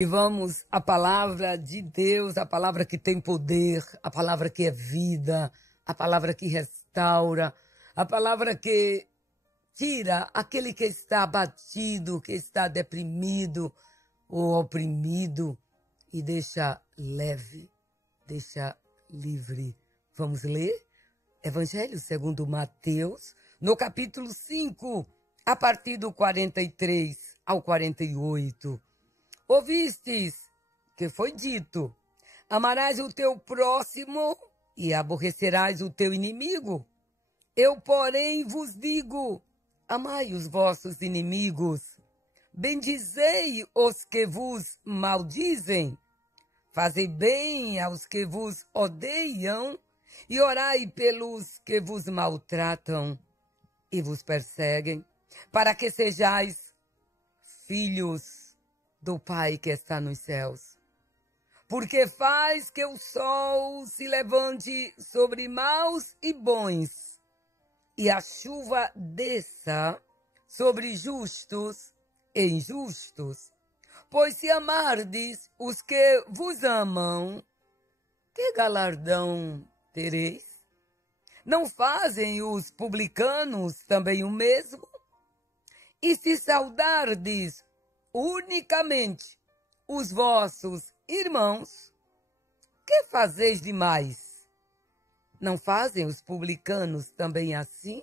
E vamos à palavra de Deus, a palavra que tem poder, a palavra que é vida, a palavra que restaura, a palavra que tira aquele que está abatido, que está deprimido ou oprimido e deixa leve, deixa livre. Vamos ler? Evangelho segundo Mateus, no capítulo 5, a partir do 43 ao 48. Ouvistes que foi dito: amarás o teu próximo e aborrecerás o teu inimigo. Eu, porém, vos digo: amai os vossos inimigos, bendizei os que vos maldizem, fazei bem aos que vos odeiam e orai pelos que vos maltratam e vos perseguem, para que sejais filhos do Pai que está nos céus. Porque faz que o sol se levante sobre maus e bons, e a chuva desça sobre justos e injustos. Pois se amardes os que vos amam, que galardão tereis? Não fazem os publicanos também o mesmo? E se saudardes unicamente os vossos irmãos, que fazeis demais? Não fazem os publicanos também assim?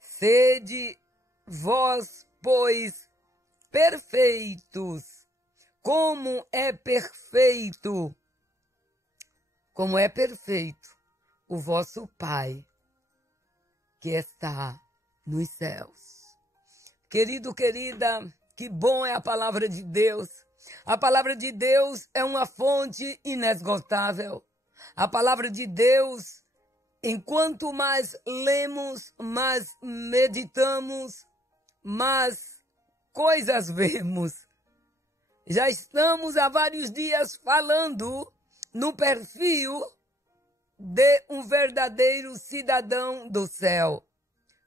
Sede vós, pois, perfeitos, como é perfeito o vosso Pai que está nos céus. Querido, querida, que bom é a palavra de Deus. A palavra de Deus é uma fonte inesgotável. A palavra de Deus, enquanto mais lemos, mais meditamos, mais coisas vemos. Já estamos há vários dias falando no perfil de um verdadeiro cidadão do céu.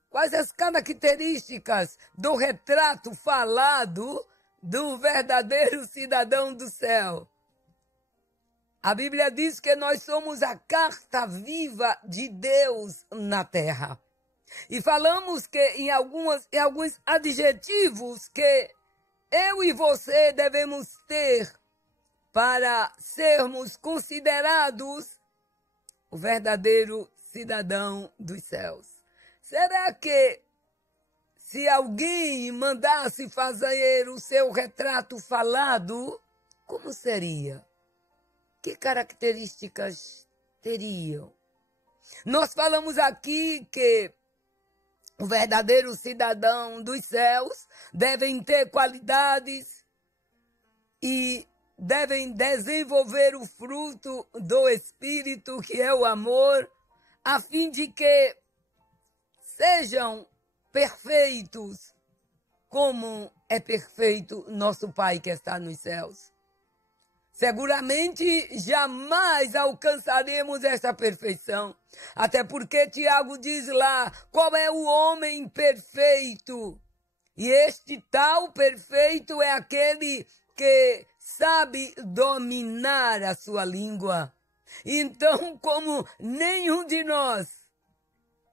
Quais as características do retrato falado do verdadeiro cidadão do céu? A Bíblia diz que nós somos a carta viva de Deus na terra. E falamos que em alguns adjetivos que eu e você devemos ter para sermos considerados o verdadeiro cidadão dos céus. Será que se alguém mandasse fazer o seu retrato falado, como seria? Que características teriam? Nós falamos aqui que o verdadeiro cidadão dos céus devem ter qualidades e devem desenvolver o fruto do Espírito, que é o amor, a fim de que sejam perfeitos, como é perfeito nosso Pai que está nos céus. Seguramente jamais alcançaremos essa perfeição, até porque Tiago diz lá: qual é o homem perfeito? E este tal perfeito é aquele que sabe dominar a sua língua. Então, como nenhum de nós,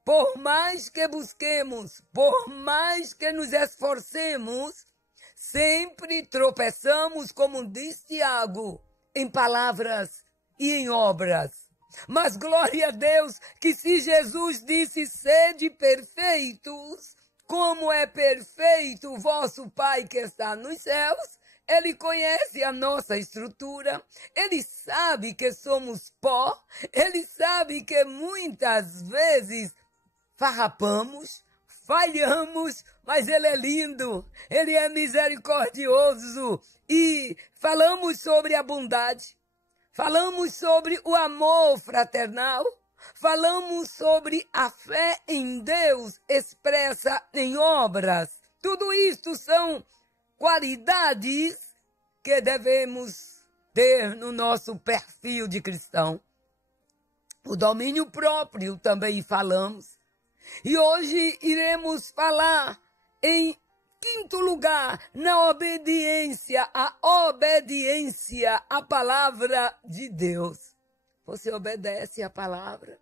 por mais que busquemos, por mais que nos esforcemos, sempre tropeçamos, como diz Tiago, em palavras e em obras. Mas glória a Deus que se Jesus disse: sede perfeitos, como é perfeito o vosso Pai que está nos céus, Ele conhece a nossa estrutura, Ele sabe que somos pó, Ele sabe que muitas vezes farrapamos, falhamos, mas Ele é lindo, Ele é misericordioso. E falamos sobre a bondade, falamos sobre o amor fraternal, falamos sobre a fé em Deus expressa em obras. Tudo isto são qualidades que devemos ter no nosso perfil de cristão. O domínio próprio também falamos. E hoje iremos falar em quinto lugar, na obediência, a obediência à palavra de Deus. Você obedece à palavra?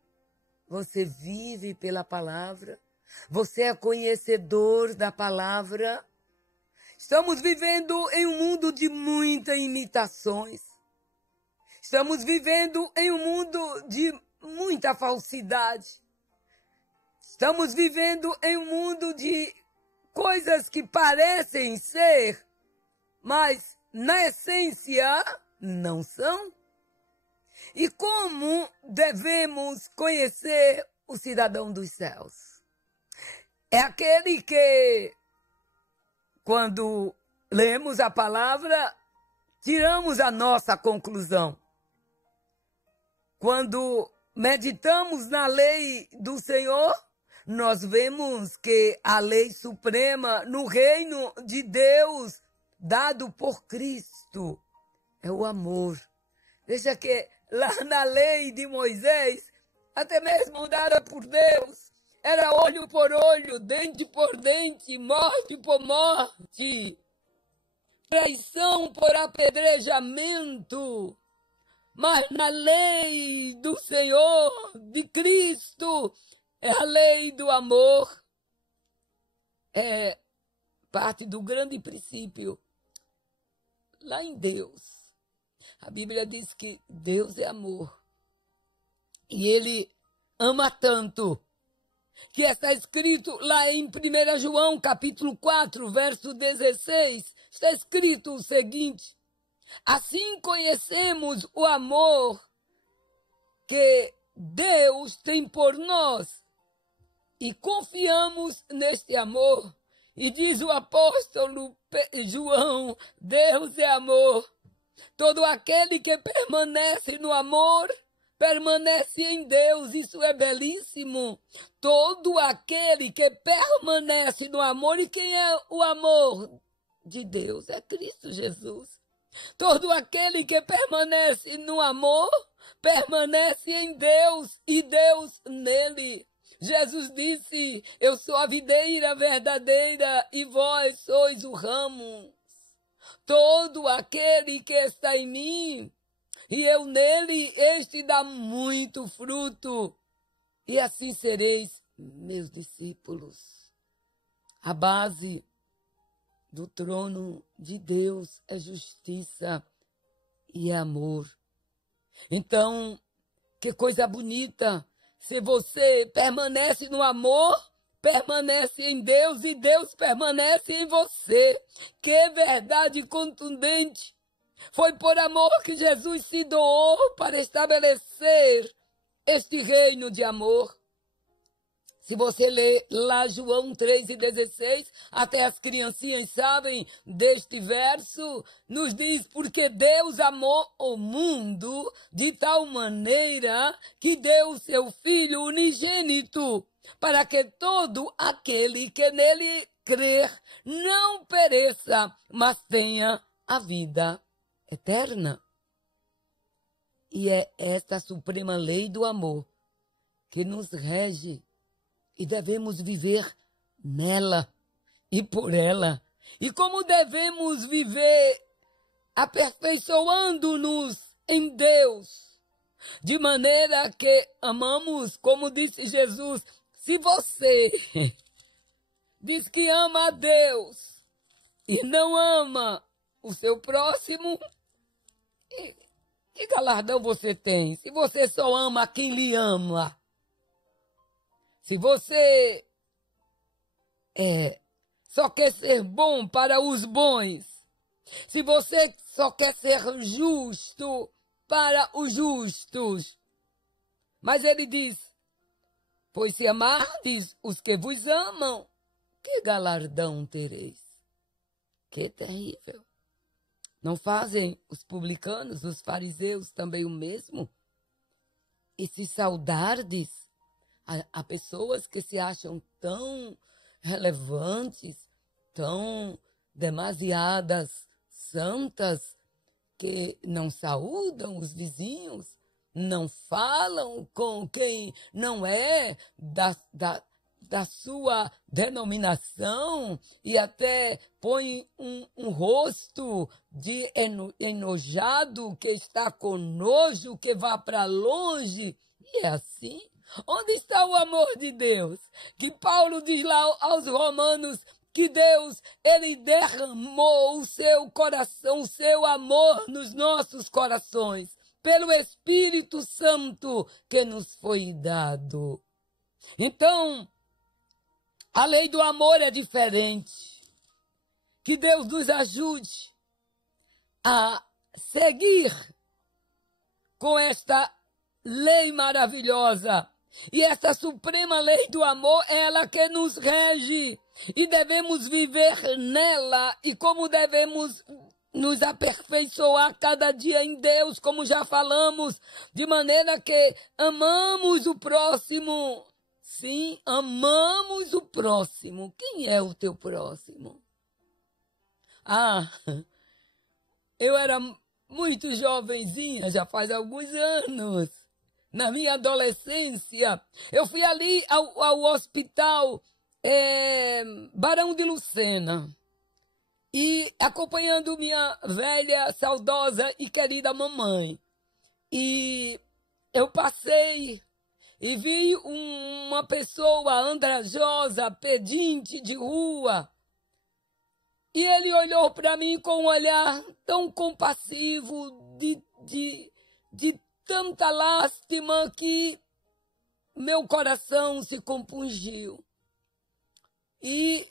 Você vive pela palavra? Você é conhecedor da palavra? Estamos vivendo em um mundo de muitas imitações. Estamos vivendo em um mundo de muita falsidade. Estamos vivendo em um mundo de coisas que parecem ser, mas na essência não são. E como devemos conhecer o cidadão dos céus? É aquele que, quando lemos a palavra, tiramos a nossa conclusão. Quando meditamos na lei do Senhor, nós vemos que a lei suprema no reino de Deus, dado por Cristo, é o amor. Veja que lá na lei de Moisés, até mesmo dada por Deus, era olho por olho, dente por dente, morte por morte, traição por apedrejamento. Mas na lei do Senhor, de Cristo, é a lei do amor. É parte do grande princípio. Lá em Deus, a Bíblia diz que Deus é amor. E Ele ama tanto, que está escrito lá em 1 João, capítulo 4, verso 16, está escrito o seguinte: assim conhecemos o amor que Deus tem por nós e confiamos neste amor. E diz o apóstolo João, Deus é amor. Todo aquele que permanece no amor, permanece em Deus. Isso é belíssimo. Todo aquele que permanece no amor. E quem é o amor de Deus? É Cristo Jesus. Todo aquele que permanece no amor, permanece em Deus e Deus nele. Jesus disse, eu sou a videira verdadeira e vós sois o ramo. Todo aquele que está em mim e eu nele, este dá muito fruto. E assim sereis meus discípulos. A base do trono de Deus é justiça e amor. Então, que coisa bonita, se você permanece no amor, permanece em Deus e Deus permanece em você. Que verdade contundente! Foi por amor que Jesus se doou para estabelecer este reino de amor. Se você ler lá João 3,16, até as criancinhas sabem deste verso, nos diz, porque Deus amou o mundo de tal maneira que deu seu Filho unigênito, para que todo aquele que nele crer não pereça, mas tenha a vida eterna. E é esta suprema lei do amor que nos rege. E devemos viver nela e por ela. E como devemos viver aperfeiçoando-nos em Deus, de maneira que amamos, como disse Jesus, se você diz que ama a Deus e não ama o seu próximo, que galardão você tem? Se você só ama quem lhe ama. Se você só quer ser bom para os bons, se você só quer ser justo para os justos, mas ele diz, pois se amardes os que vos amam, que galardão tereis? Que terrível. Não fazem os publicanos, os fariseus também o mesmo? E se saudardes, há pessoas que se acham tão relevantes, tão demasiadas santas, que não saúdam os vizinhos, não falam com quem não é da sua denominação e até põe um rosto de enojado que está com nojo, que vá para longe. E é assim. Onde está o amor de Deus? Que Paulo diz lá aos Romanos que Deus, ele derramou o seu coração, o seu amor nos nossos corações, pelo Espírito Santo que nos foi dado. Então, a lei do amor é diferente. Que Deus nos ajude a seguir com esta lei maravilhosa. E essa suprema lei do amor é ela que nos rege. E devemos viver nela. E como devemos nos aperfeiçoar cada dia em Deus, como já falamos, de maneira que amamos o próximo. Sim, amamos o próximo. Quem é o teu próximo? Eu era muito jovenzinha, já faz alguns anos. Na minha adolescência, eu fui ali ao hospital Barão de Lucena. E acompanhando minha velha, saudosa e querida mamãe. E eu passei e vi uma pessoa andrajosa, pedinte de rua. E ele olhou para mim com um olhar tão compassivo, de tanta lástima, que meu coração se compungiu. E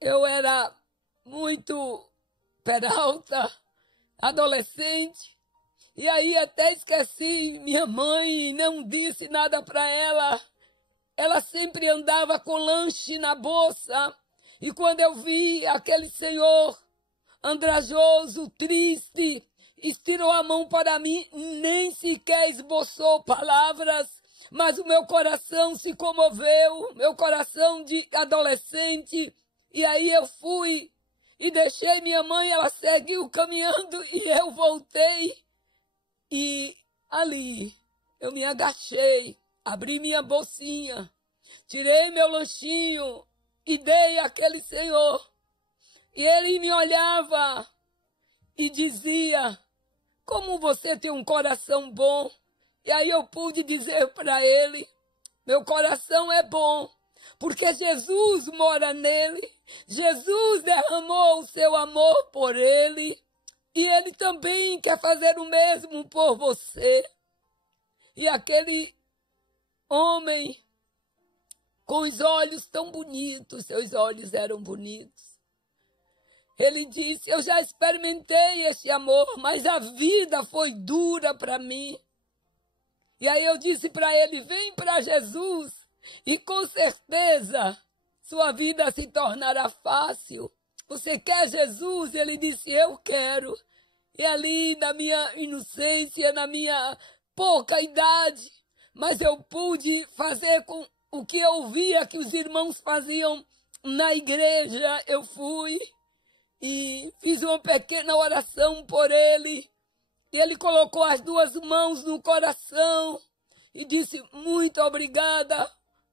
eu era muito peralta, adolescente, e aí até esqueci minha mãe, não disse nada para ela. Ela sempre andava com lanche na bolsa, e quando eu vi aquele senhor andrajoso, triste, estirou a mão para mim, nem sequer esboçou palavras, mas o meu coração se comoveu, meu coração de adolescente, e aí eu fui e deixei minha mãe, ela seguiu caminhando e eu voltei. E ali eu me agachei, abri minha bolsinha, tirei meu lanchinho e dei àquele senhor. E ele me olhava e dizia: como você tem um coração bom. E aí eu pude dizer para ele: meu coração é bom, porque Jesus mora nele. Jesus derramou o seu amor por ele. E ele também quer fazer o mesmo por você. E aquele homem, com os olhos tão bonitos, seus olhos eram bonitos. Ele disse: eu já experimentei esse amor, mas a vida foi dura para mim. E aí eu disse para ele: vem para Jesus e com certeza sua vida se tornará fácil. Você quer Jesus? Ele disse: eu quero. E ali na minha inocência, na minha pouca idade, mas eu pude fazer com o que eu via que os irmãos faziam na igreja. Eu fui e fiz uma pequena oração por ele. E ele colocou as duas mãos no coração e disse: muito obrigada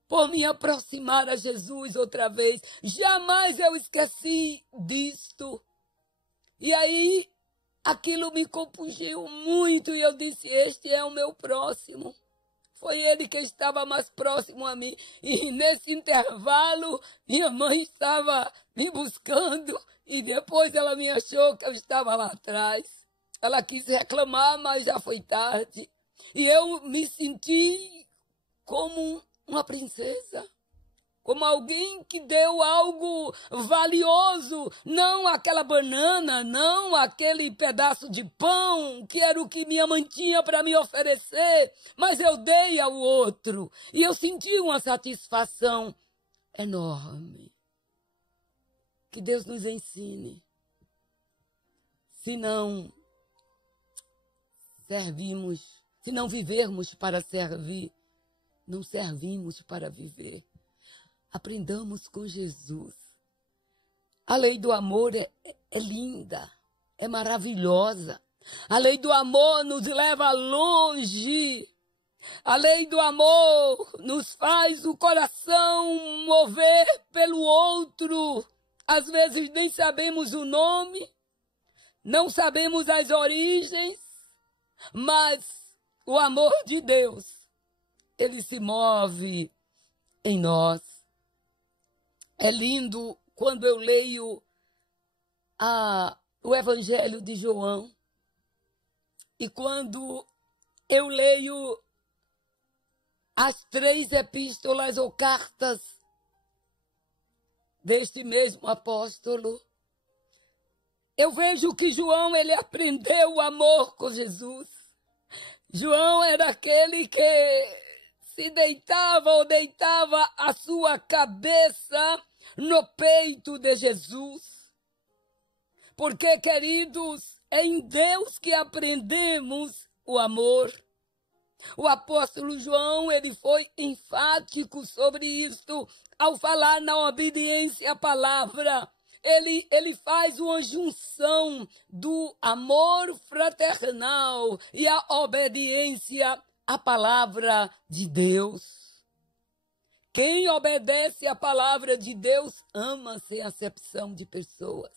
por me aproximar a Jesus outra vez. Jamais eu esqueci disto. E aí aquilo me compungiu muito e eu disse: este é o meu próximo. Foi ele que estava mais próximo a mim. E nesse intervalo, minha mãe estava me buscando e depois ela me achou que eu estava lá atrás. Ela quis reclamar, mas já foi tarde. E eu me senti como uma princesa, como alguém que deu algo valioso, não aquela banana, não aquele pedaço de pão, que era o que minha mãe tinha para me oferecer, mas eu dei ao outro, e eu senti uma satisfação enorme. Que Deus nos ensine, se não servimos, se não vivermos para servir, não servimos para viver. Aprendamos com Jesus. A lei do amor é linda, é maravilhosa. A lei do amor nos leva longe A lei do amor nos faz o coração mover pelo outro. Às vezes nem sabemos o nome, não sabemos as origens, mas o amor de Deus, ele se move em nós. É lindo quando eu leio o Evangelho de João e quando eu leio as 3 epístolas ou cartas deste mesmo apóstolo, eu vejo que João, ele aprendeu o amor com Jesus. João era aquele que se deitava ou deitava a sua cabeça no peito de Jesus. Porque, queridos, é em Deus que aprendemos o amor. O apóstolo João, ele foi enfático sobre isto ao falar na obediência à palavra. Ele faz uma junção do amor fraternal e a obediência à palavra de Deus. Quem obedece à palavra de Deus ama sem acepção de pessoas.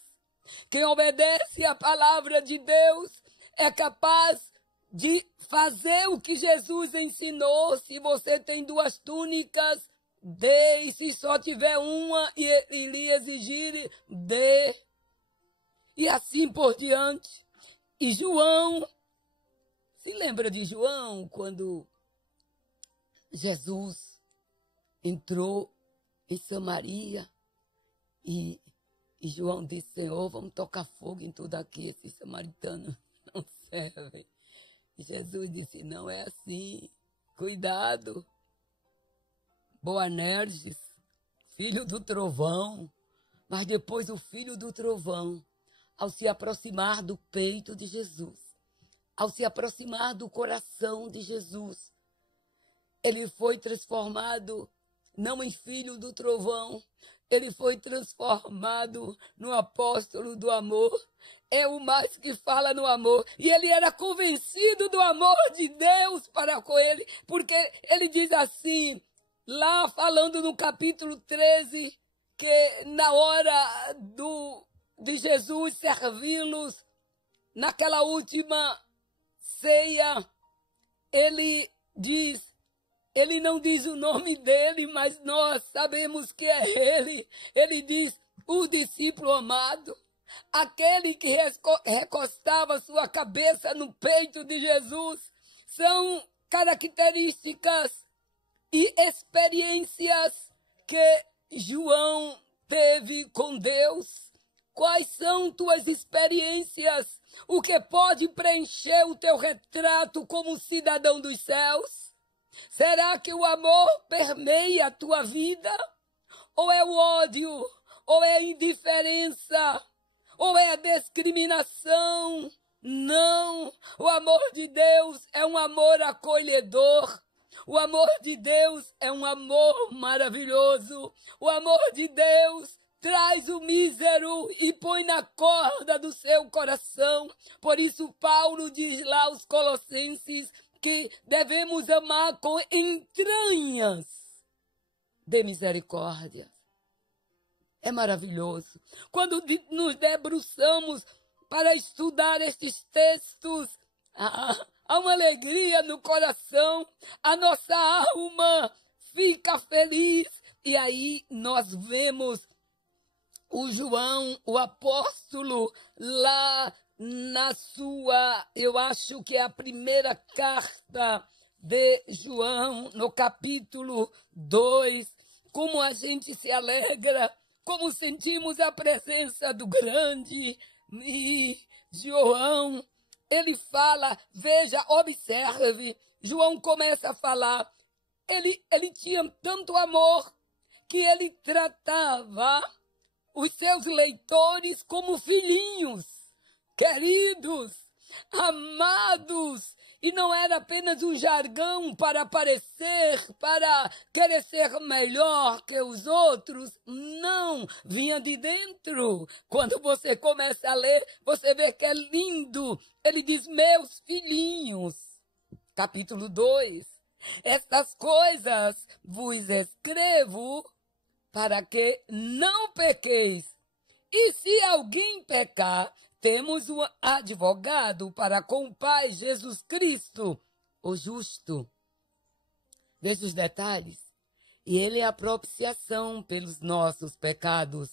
Quem obedece à palavra de Deus é capaz de fazer o que Jesus ensinou. Se você tem 2 túnicas, dê, e se só tiver uma e lhe exigir, dê. E assim por diante. E João, se lembra de João, quando Jesus entrou em Samaria e João disse: Senhor, vamos tocar fogo em tudo aqui, esses samaritanos não servem. E Jesus disse: não é assim, cuidado. Boanerges, filho do trovão. Mas depois o filho do trovão, ao se aproximar do peito de Jesus, ao se aproximar do coração de Jesus, ele foi transformado não em filho do trovão, ele foi transformado no apóstolo do amor. É o mais que fala no amor. E ele era convencido do amor de Deus para com ele, porque ele diz assim, lá falando no capítulo 13, que na hora de Jesus servi-los, naquela última ceia, ele não diz o nome dele, mas nós sabemos que é ele. Ele diz, o discípulo amado, aquele que recostava sua cabeça no peito de Jesus. São características e experiências que João teve com Deus. Quais são tuas experiências? O que pode preencher o teu retrato como cidadão dos céus? Será que o amor permeia a tua vida? Ou é o ódio? Ou é a indiferença? Ou é a discriminação? Não! O amor de Deus é um amor acolhedor. O amor de Deus é um amor maravilhoso. O amor de Deus traz o mísero e põe na corda do seu coração. Por isso Paulo diz lá aos Colossenses que devemos amar com entranhas de misericórdia. É maravilhoso. Quando nos debruçamos para estudar estes textos, há uma alegria no coração, a nossa alma fica feliz. E aí nós vemos o João, o apóstolo, lá na sua, eu acho que é a primeira carta de João, no capítulo 2, como a gente se alegra, como sentimos a presença do grande João. Ele fala, veja, observe, João começa a falar, ele tinha tanto amor que ele tratava os seus leitores como filhinhos, queridos, amados, e não era apenas um jargão para aparecer, para querer ser melhor que os outros, não, vinha de dentro. Quando você começa a ler, você vê que é lindo. Ele diz, meus filhinhos, capítulo 2, Estas coisas vos escrevo para que não pequeis. E se alguém pecar, temos um advogado para com o Pai, Jesus Cristo, o justo. Veja os detalhes. E ele é a propiciação pelos nossos pecados.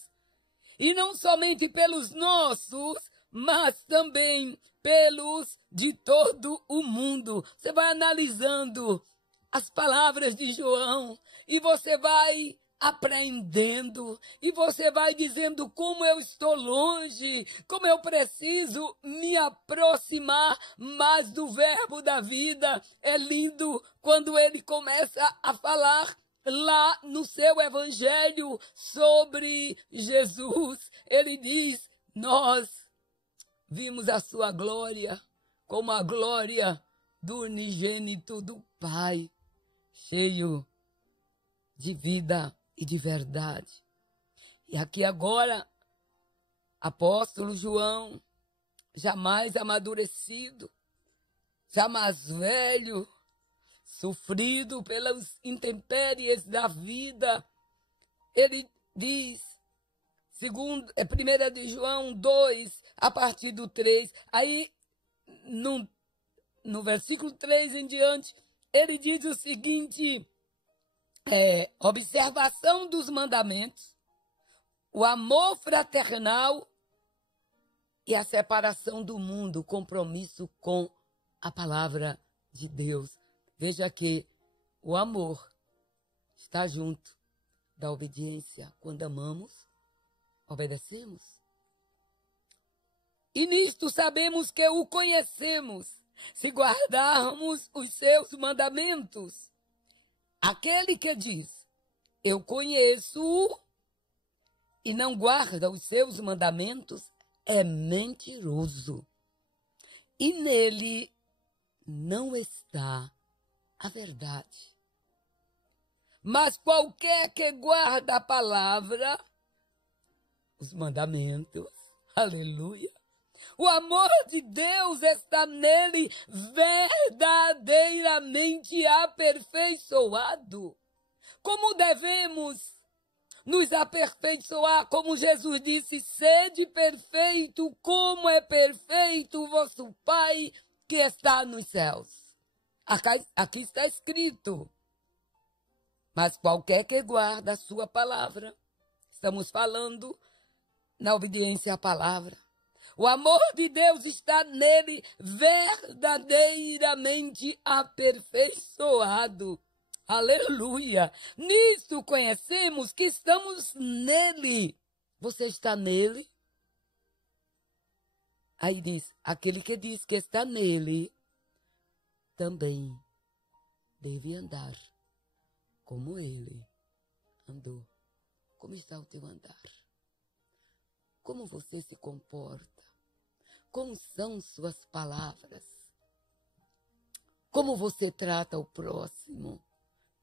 E não somente pelos nossos, mas também pelos de todo o mundo. Você vai analisando as palavras de João e você vai aprendendo e você vai dizendo como eu estou longe, como eu preciso me aproximar mais do verbo da vida. É lindo quando ele começa a falar lá no seu evangelho sobre Jesus. Ele diz: nós vimos a sua glória como a glória do unigênito do Pai, cheio de vida e de verdade. E aqui agora, apóstolo João, jamais amadurecido, já mais velho, sofrido pelas intempéries da vida, ele diz, segundo, 1 de João 2, a partir do 3, aí no versículo 3 em diante, ele diz o seguinte: observação dos mandamentos, o amor fraternal e a separação do mundo, o compromisso com a palavra de Deus. Veja que o amor está junto da obediência. Quando amamos, obedecemos. E nisto sabemos que o conhecemos, se guardarmos os seus mandamentos. Aquele que diz, eu conheço e não guarda os seus mandamentos, é mentiroso. E nele não está a verdade. Mas qualquer que guarda a palavra, os mandamentos, aleluia, o amor de Deus está nele verdadeiramente aperfeiçoado. Como devemos nos aperfeiçoar? Como Jesus disse, sede perfeito, como é perfeito o vosso Pai que está nos céus. Aqui está escrito. Mas qualquer que guarda a sua palavra, estamos falando na obediência à palavra. O amor de Deus está nele verdadeiramente aperfeiçoado. Aleluia! Nisso conhecemos que estamos nele. Você está nele? Aí diz, aquele que diz que está nele, também deve andar como ele andou. Como está o teu andar? Como você se comporta? Como são suas palavras? Como você trata o próximo?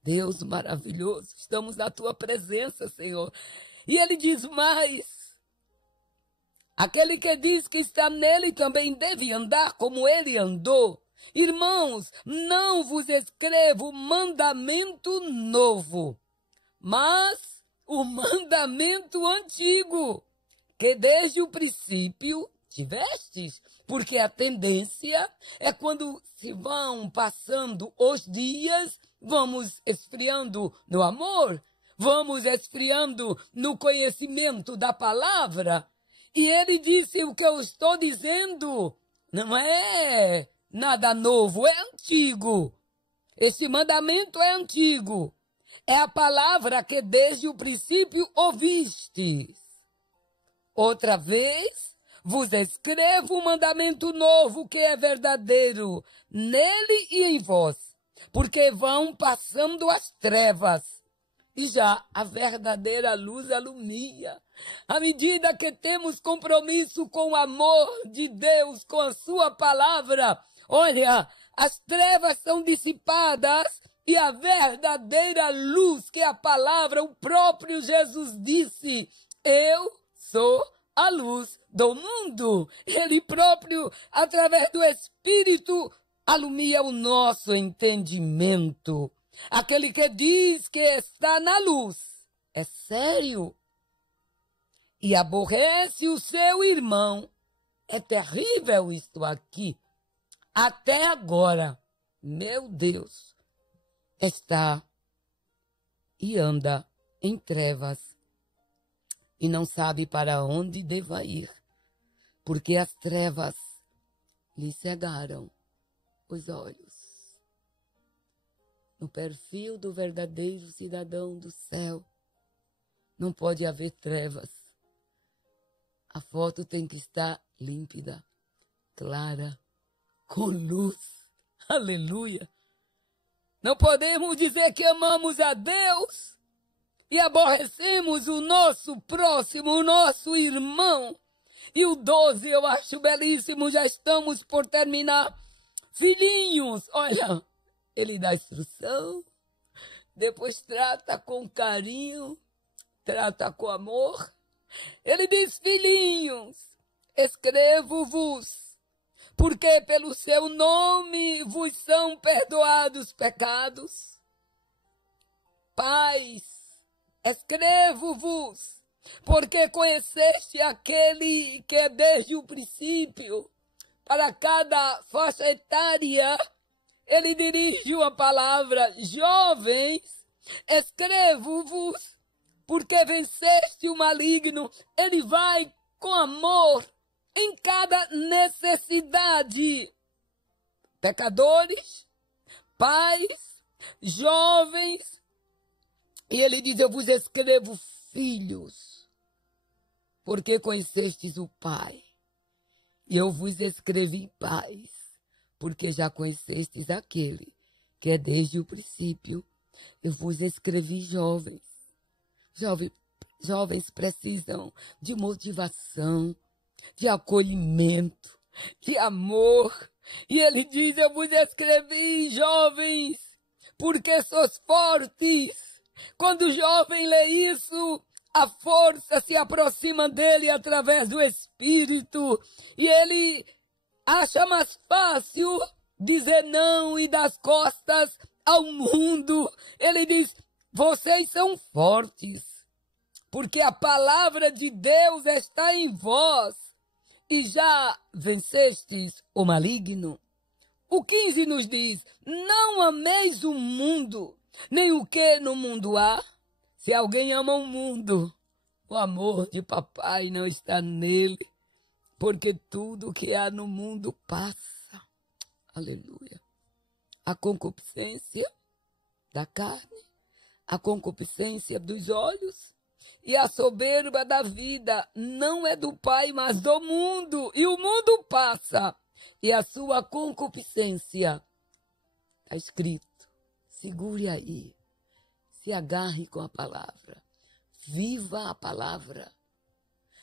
Deus maravilhoso, estamos na tua presença, Senhor. E ele diz mais: aquele que diz que está nele também deve andar como ele andou. Irmãos, não vos escrevo mandamento novo, mas o mandamento antigo, que desde o princípio tivestes, porque a tendência é quando se vão passando os dias, vamos esfriando no amor, vamos esfriando no conhecimento da palavra. E ele disse, o que eu estou dizendo não é nada novo, é antigo. Esse mandamento é antigo. É a palavra que desde o princípio ouvistes. Outra vez vos escrevo um mandamento novo que é verdadeiro nele e em vós, porque vão passando as trevas e já a verdadeira luz alumia. À medida que temos compromisso com o amor de Deus, com a sua palavra, olha, as trevas são dissipadas e a verdadeira luz, que é a palavra, o próprio Jesus disse, eu sou a luz do mundo. Ele próprio, através do Espírito, alumia o nosso entendimento. Aquele que diz que está na luz é sério e aborrece o seu irmão. É terrível isto aqui. Até agora, meu Deus, está e anda em trevas e não sabe para onde deva ir, porque as trevas lhe cegaram os olhos. No perfil do verdadeiro cidadão do céu, não pode haver trevas. A foto tem que estar límpida, clara, com luz. Aleluia! Não podemos dizer que amamos a Deus e aborrecemos o nosso próximo, o nosso irmão. E o 12 eu acho belíssimo, já estamos por terminar. Filhinhos, olha, ele dá instrução, depois trata com carinho, trata com amor. Ele diz, filhinhos, escrevo-vos, porque pelo seu nome vos são perdoados pecados. Pais, escrevo-vos, porque conheceste aquele que é desde o princípio. Para cada faixa etária, ele dirige uma palavra. Jovens, escrevo-vos, porque venceste o maligno. Ele vai com amor em cada necessidade. Pecadores, pais, jovens. E ele diz, eu vos escrevo, filhos, porque conhecestes o Pai. E eu vos escrevi paz, porque já conhecestes aquele que é desde o princípio. Eu vos escrevi jovens. Jovens precisam de motivação, de acolhimento, de amor. E ele diz, eu vos escrevi jovens, porque sois fortes. Quando o jovem lê isso, a força se aproxima dele através do Espírito. E ele acha mais fácil dizer não e dar as costas ao mundo. Ele diz, vocês são fortes, porque a palavra de Deus está em vós. E já vencestes o maligno. O 15 nos diz, não ameis o mundo, nem o que no mundo há. Se alguém ama o mundo, o amor de papai não está nele, porque tudo que há no mundo passa. Aleluia. A concupiscência da carne, a concupiscência dos olhos e a soberba da vida não é do Pai, mas do mundo. E o mundo passa. E a sua concupiscência, está escrito, segure aí. Se agarre com a palavra. Viva a palavra.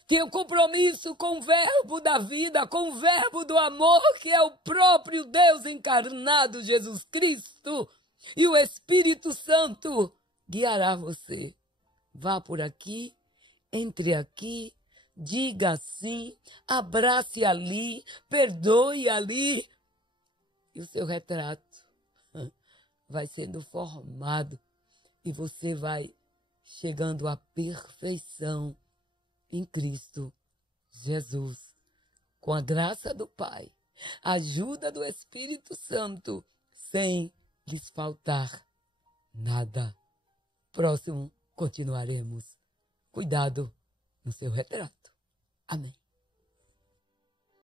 Tenha um compromisso com o verbo da vida, com o verbo do amor, que é o próprio Deus encarnado, Jesus Cristo. E o Espírito Santo guiará você. Vá por aqui, entre aqui, diga sim, abrace ali, perdoe ali. E o seu retrato vai sendo formado. E você vai chegando à perfeição em Cristo Jesus. Com a graça do Pai, a ajuda do Espírito Santo, sem lhes faltar nada. Próximo, continuaremos. Cuidado no seu retrato. Amém.